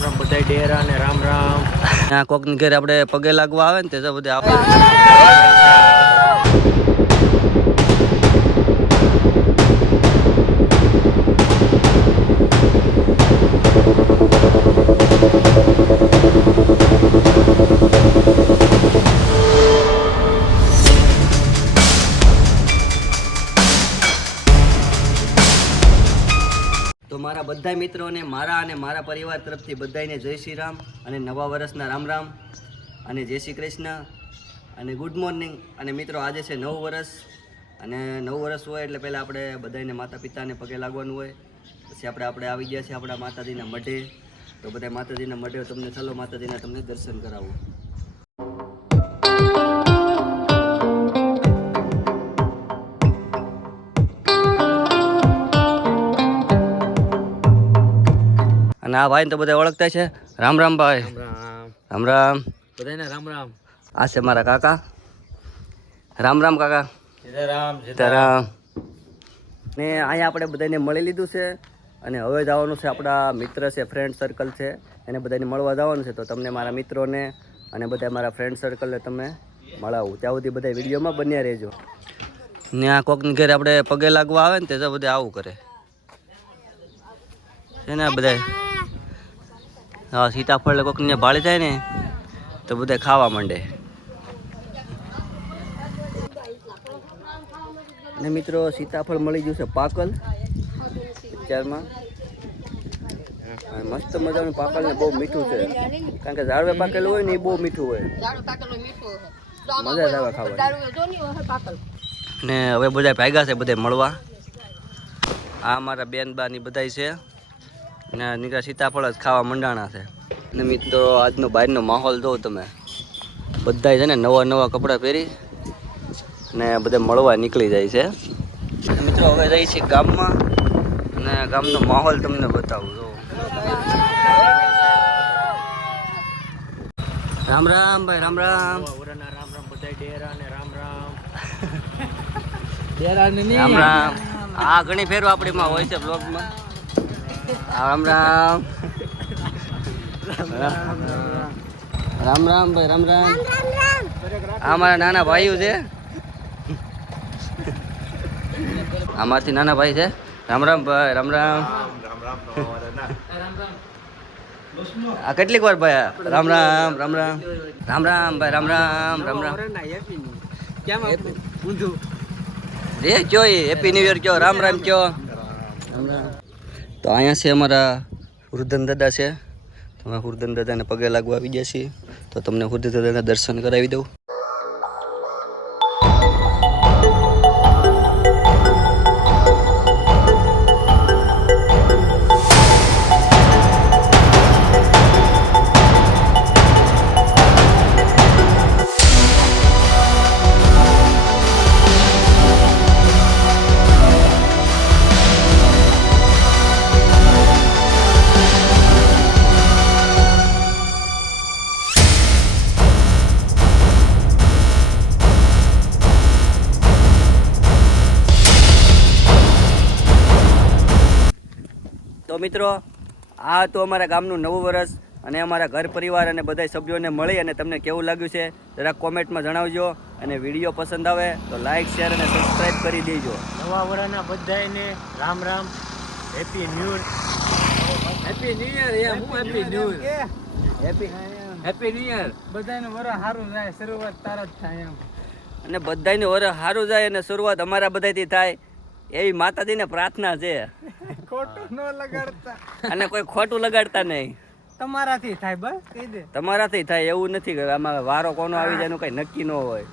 બધા ડેરા ને રામ રામ. આ કોક ની ઘરે આપણે પગે લાગવા આવે ને તે બધા આપણે તો મારા બધા મિત્રોને મારા અને મારા પરિવાર તરફથી બધાને જય શ્રી રામ અને નવા વર્ષના રામ રામ અને જય શ્રી કૃષ્ણ અને ગુડ મોર્નિંગ. અને મિત્રો આજે છે નવું વર્ષ અને નવું વર્ષ હોય એટલે પહેલાં આપણે બધાને માતા પિતાને પગે લાગવાનું હોય. પછી આપણે આવી ગયા છીએ આપણા માતાજીના મઢે. તો બધા માતાજીના મઢે તમને ચાલો માતાજીના તમને દર્શન કરાવું. અને આ ભાઈને તો બધા ઓળખતા છે. રામ રામ ભાઈ. રામ રામ બધાને રામ રામ. આ છે મારા કાકા. રામ રામ કાકા. સીતારામ સીતારામ. ને અહીંયા આપણે બધાને મળી લીધું છે અને હવે જવાનું છે આપણા મિત્ર છે, ફ્રેન્ડ સર્કલ છે, એને બધાને મળવા જવાનું છે. તો તમને મારા મિત્રોને અને બધા મારા ફ્રેન્ડ સર્કલને તમે મળાવું. ત્યાં સુધી બધા વિડીયોમાં બન્યા રહેજો. ને આ કોકની ઘરે આપણે પગે લાગવા આવે ને તે બધા આવું કરે છે ને બધા. હા, સીતાફળ કોકને ભાળી જાય ને તો બધા ખાવા માંડે. ને મિત્રો સીતાફળ મળી ગયું છે પાકલ અત્યારમાં. મસ્ત મજાનું પાકલ ને બહુ મીઠું છે, કારણ કે ઝાડવે પાકેલું હોય ને એ બહુ મીઠું હોય, મજા જ આવે ખાવાની. ને હવે બધા ભાગ્યા છે બધા મળવા. આ મારા બેન બા ની બધા છે ને નીકળ્યા સીતાફળ જ ખાવા મંડાણા છે. ને મિત્રો આજનો બહારનો માહોલ જો તમે, બધા છે ને નવા નવા કપડાં પહેરી ને બધા મળવા નીકળી જાય છે. મિત્રો હવે જઈ છે ગામમાં અને ગામનો માહોલ તમને બતાવું. જો રામ રામ ભાઈ. રામ રામ. રામ રામ. બધા ડેરા ને રામ રામ. રામ રામ. આ ઘણી ફેરો આપણીમાં હોય છે બ્લોગમાં. રામ રામ. રામ રામ ભાઈ. રામ રામ. આ મારા નાના ભાઈઓ છે. આમાંથી નાના ભાઈ છે. રામ રામ ભાઈ. રામ રામ. આ કેટલીક વાર ભાઈ. રામ રામ. રામ રામ. રામ રામ ભાઈ. રામ રામ. રામ રામ. રે કયો હેપી ન્યુ યર કયો. રામ રામ કયો. રામ રામ. તો અહીંયા છે અમારા હુરધન દાદા છે. તમે હુરધન દાદાને પગે લાગવા આવી ગયા છીએ. તો તમને હુરધન દાદાના દર્શન કરાવી દઉં. તો મિત્રો આ તો અમારા ગામનું નવું વર્ષ અને અમારા ઘર પરિવાર અને બધા સભ્યોને મળી અને તમને કેવું લાગ્યું છે જરાક કોમેન્ટમાં જણાવજો. અને વિડીયો પસંદ આવે તો લાઈક, શેર અને સબસ્ક્રાઈબ કરી દેજો. નવા વર્ષના બધાને Ram Ram. Happy new year. Happy new year. Happy new year. Happy new year. બધાનું વરસ સારું જાય, શરૂઆત તારા જ થાય એમ. અને બધાનું વરસ સારું જાય અને શરૂઆત અમારા બધાથી થાય એવી માતાજીને પ્રાર્થના છે. ખોટું ન લગાડતા અને કોઈ ખોટું લગાડતા નહીં. તમારાથી થાય બસ કહી દે. તમારાથી થાય એવું નથી કે આમાં વારો કોનો આવી જાય એનું કઈ નક્કી ન હોય.